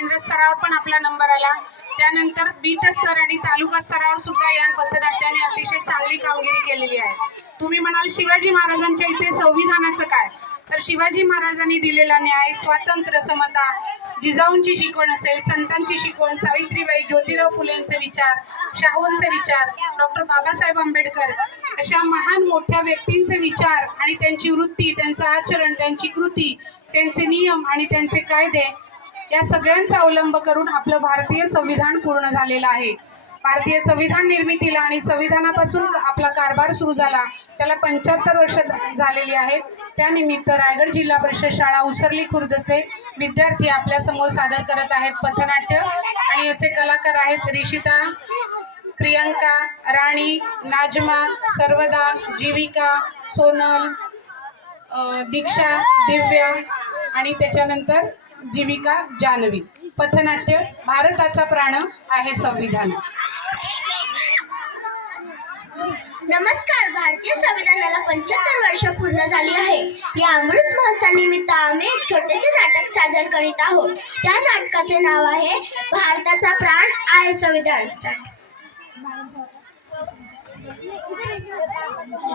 केंद्र स्तरावर पण आपला नंबर आला. त्यानंतर बीट स्तर आणि तालुका स्तरावर सुद्धा या पथनाट्याने अतिशय चांगली कामगिरी केलेली आहे. तुम्ही म्हणाल शिवाजी महाराजांच्या इथे संविधानाचं काय? तर शिवाजी महाराजांनी दिलेला न्याय स्वातंत्र्य समता जिजाऊंची शिकवण असेल संतांची शिकवण सावित्रीबाई ज्योतिराव फुलेंचे विचार शाहूंचे विचार डॉक्टर बाबासाहेब आंबेडकर अशा महान मोठ्या व्यक्तींचे विचार आणि त्यांची वृत्ती त्यांचं आचरण त्यांची कृती त्यांचे नियम आणि त्यांचे कायदे या सगळ्यांचा अवलंब करून आपलं भारतीय संविधान पूर्ण झालेलं आहे. भारतीय संविधान निर्मितीला आणि संविधानापासून आपला कारभार सुरू झाला त्याला पंच्याहत्तर वर्ष झालेली आहेत. त्यानिमित्त रायगड जिल्हा परिषद शाळा उसरली खुर्दचे विद्यार्थी आपल्यासमोर सादर करत आहेत. पथनाट्य आणि याचे कलाकार आहेत रिषिता प्रियंका राणी नाजमा सर्वदा जीविका सोनल दीक्षा दिव्या आणि त्याच्यानंतर जीविका जानवी. पथनाट्य भारताचा प्राण आहे संविधान. नमस्कार भारतीय संविधानाला पंच्याहत्तर वर्ष पूर्ण झाली आहे. या अमृत महोत्सवानिमित्त आम्ही एक छोटेसे नाटक सादर करीत आहोत. त्या नाटकाचे नाव आहे भारताचा प्राण आहे संविधान. स्टार्ट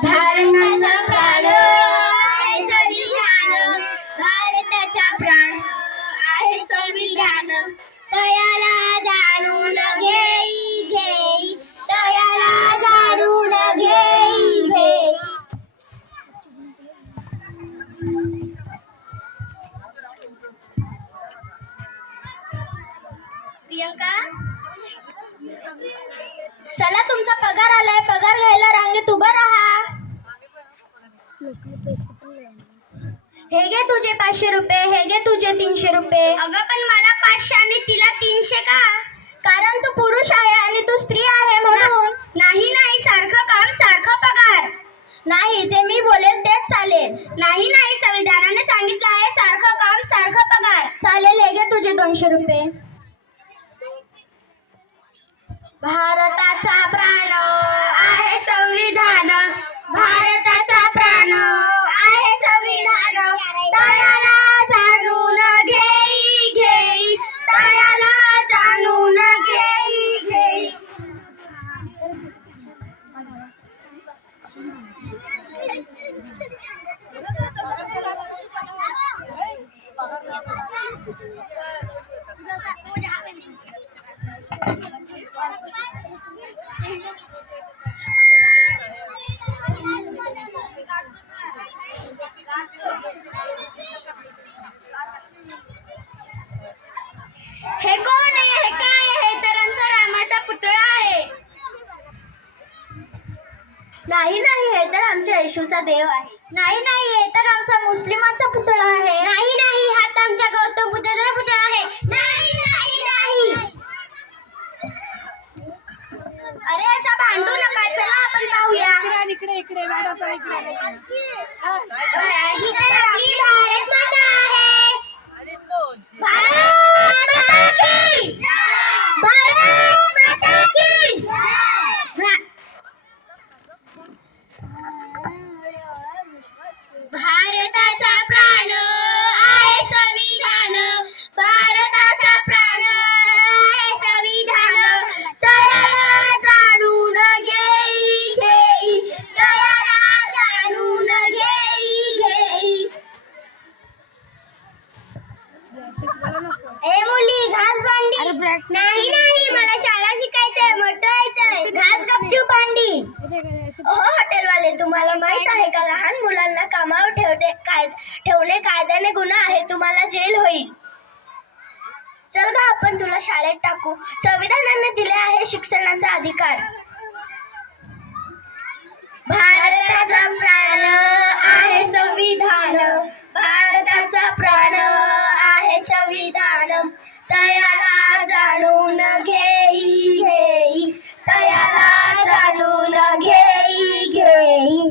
भारताचा प्राण तयाला जाणून घेई घेई तयाला जाणून घेई घेई प्रियंका? चला तुमचा पगार आलाय. पगार घ्यायला रांगेत उभं हे घे तुझे पाचशे रुपये हे घे तुझे तीनशे रुपये. अगं पण मला पाचशे आणि तिला तीनशे का? कारण तू पुरुष आहे आणि तू स्त्री आहे म्हणून. नाही नाही सारखं काम सारखं पगार. नाही जे मी बोलेल तेच चालेल. नाही नाही संविधानाने सांगितलं आहे सारखं काम सारखं पगार. चालेल हे घे तुझे दोनशे रुपये. भारताचा प्राण आहे संविधान भारताचा प्राण आहे संविधान तयाला जाणून घेई घेई तयाला जाणून घेई घेई हे कोण आहे हे काय आहे तर आमचा रामाचा पुतळा आहे नाही नाही हे येशूचा देव आहे. नाही नाही हे तर आमचा मुस्लिमांचा पुतळा आहे. नाही नाही हा तर आमच्या गौतम बुद्धाचा पुतळा आहे. नाही नाही नाही. अरे असं भांडू नका. चला आपण पाहूया. इकडे इकडे मॅडम इकडे ही तर आपली भारत माता आहे भारत माता की भारत माता की भा- भारताचा प्राण आहे संविधान भारताचा प्राण आहे संविधान तयाला जाणून घेई घेई तयाला जाणून घेई घेई ए मुली भांडी नाही नाही मला शाळा शिकायचंय मोठं व्हायचंय घास गपचूप भांडी हो हॉटेलवाले तुम्हाला माहीत आहे का? लहान मुलांना कामावर ठेवणे काय ठेवणे कायद्याने गुन्हा आहे. तुम्हाला जेल होईल. चल गा आपण तुला शाळेत टाकू. संविधानाने दिले आहे शिक्षणाचा अधिकार. भारताचा प्राण आहे संविधान. भारताचा प्राण आहे संविधान. तयाला जाणून घेई घेई. तयाला जाणून घेई घेई.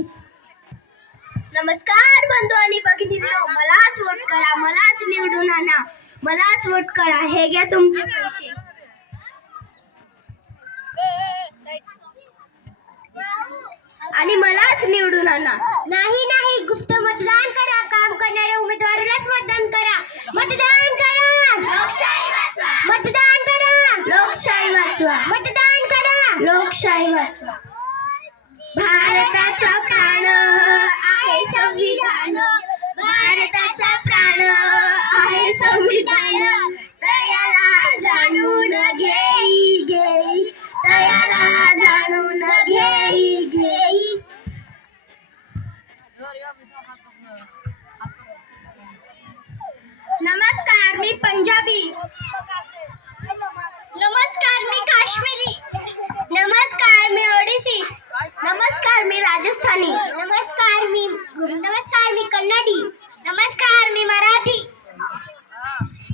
नमस्कार बंधू आणि भगिनींनो मलाच वोट करा मलाच निवडून आणा मलाच वोट करा. हे घ्या तुमचे पैसे. आणि मलाच निवडून आणा. नाही नाही गुप्त मतदान करा काम करणाऱ्या उमेदवारालाच मतदान करा. मतदान करा. लोकशाही वाचवा. मतदान करा. लोकशाही वाचवा. भारताचा प्राण आहे संविधान. भारताचा प्राण आहे संविधान तयाला जाणून घेई घेई तयाला जाणून घेई घेई नमस्कार मी पंजाबी नमस्कार मी काश्मीरी नमस्कार मी ओडिसी नमस्कार मी राजस्थानी नमस्कार मी नमस्कार मी कन्नडी नमस्कार मी मराठी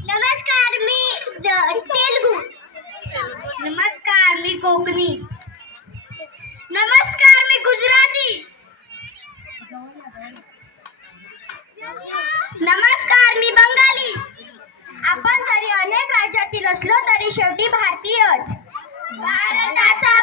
नमस्कार मी द- तेलुगू नमस्कार मी कोकणी. नमस्कार मी गुजराती. नमस्कार मी बंगाली. आपण तरी अनेक राज्यातील असलो तरी शेवटी भारतीयच. भारताचा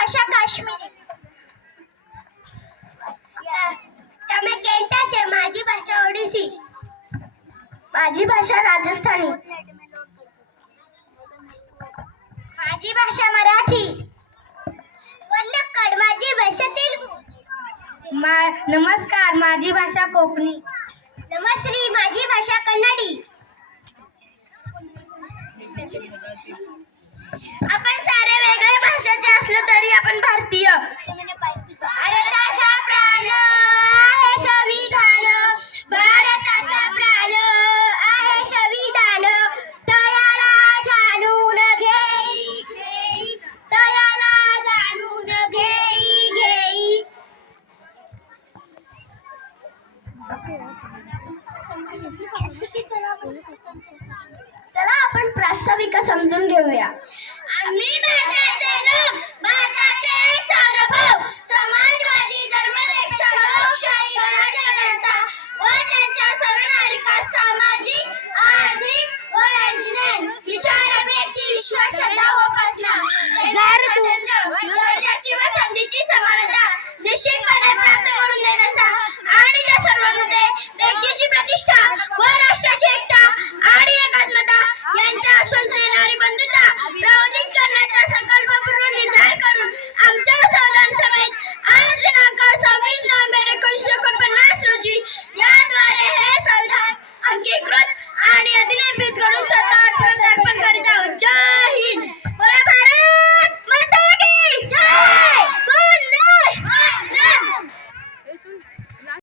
મારી ભાષા કાશ્મીરી તમે કેતા છે મારી ભાષા ઓડિસી माझी भाषा राजस्थानी माझी भाषा मराठी वन्नक्कड माझी भाषा तेलुगू नमस्कार माझी भाषा कोकणी नमश्री माझी भाषा कन्नडी आपण भाषेचे असलो तरी आपण भारतीय. भारताचा प्राण आहे संविधान. भारताचा प्राण आहे संविधान. तयाला जाणून घेई घेई तयाला जाणून घेई घेई चला आपण प्रास्ताविका समजून घेऊया.